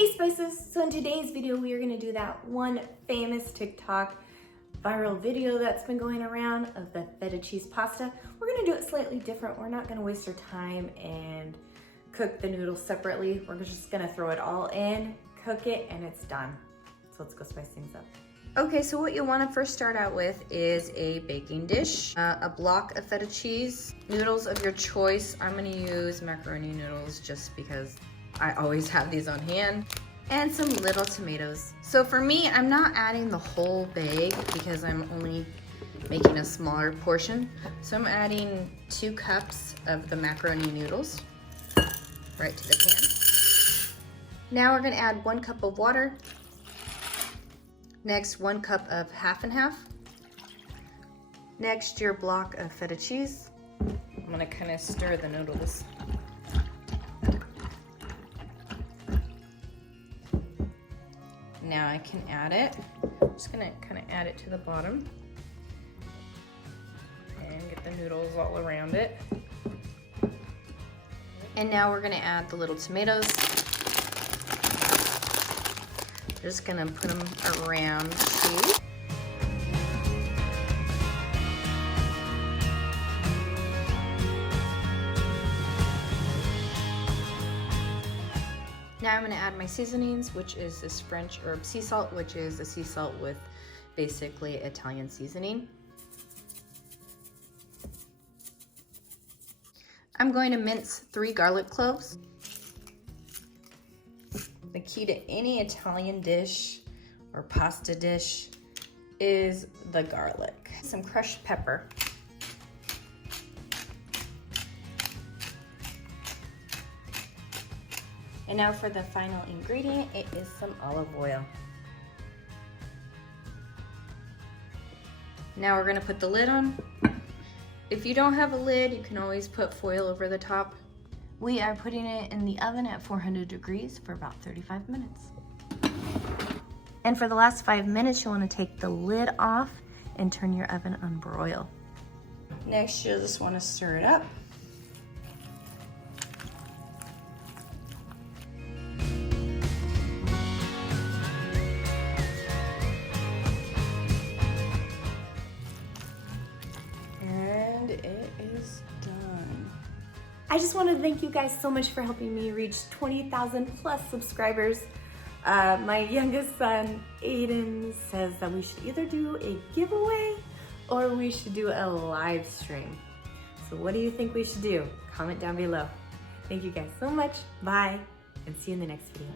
Hey Spices! So in today's video, we are gonna do that one famous TikTok viral video that's been going around of the feta cheese pasta. We're gonna do it slightly different. We're not gonna waste our time and cook the noodles separately. We're just gonna throw it all in, cook it, and it's done. So let's go spice things up. Okay, so what you want to first start out with is a baking dish, a block of feta cheese, noodles of your choice. I'm going to use macaroni noodles just because I always have these on hand, and some little tomatoes. So for me, I'm not adding the whole bag because I'm only making a smaller portion. So I'm adding 2 cups of the macaroni noodles right to the pan. Now we're going to add 1 cup of water. Next, 1 cup of half and half. Next, your block of feta cheese. I'm gonna kind of stir the noodles. Now I can add it. I'm just gonna kind of add it to the bottom and get the noodles all around it. And now we're gonna add the little tomatoes. Just gonna put them around too. Now I'm gonna add my seasonings, which is this French herb sea salt, which is a sea salt with basically Italian seasoning. I'm going to mince 3 garlic cloves. The key to any Italian dish or pasta dish is the garlic. Some crushed pepper. And now for the final ingredient, it is some olive oil. Now we're gonna put the lid on. If you don't have a lid, you can always put foil over the top. We are putting it in the oven at 400 degrees for about 35 minutes. And for the last 5 minutes, you'll want to take the lid off and turn your oven on broil. Next, you'll just want to stir it up. And it is done. I just want to thank you guys so much for helping me reach 20,000 plus subscribers. My youngest son, Aiden, says that we should either do a giveaway or we should do a live stream. So what do you think we should do? Comment down below. Thank you guys so much. Bye, and see you in the next video.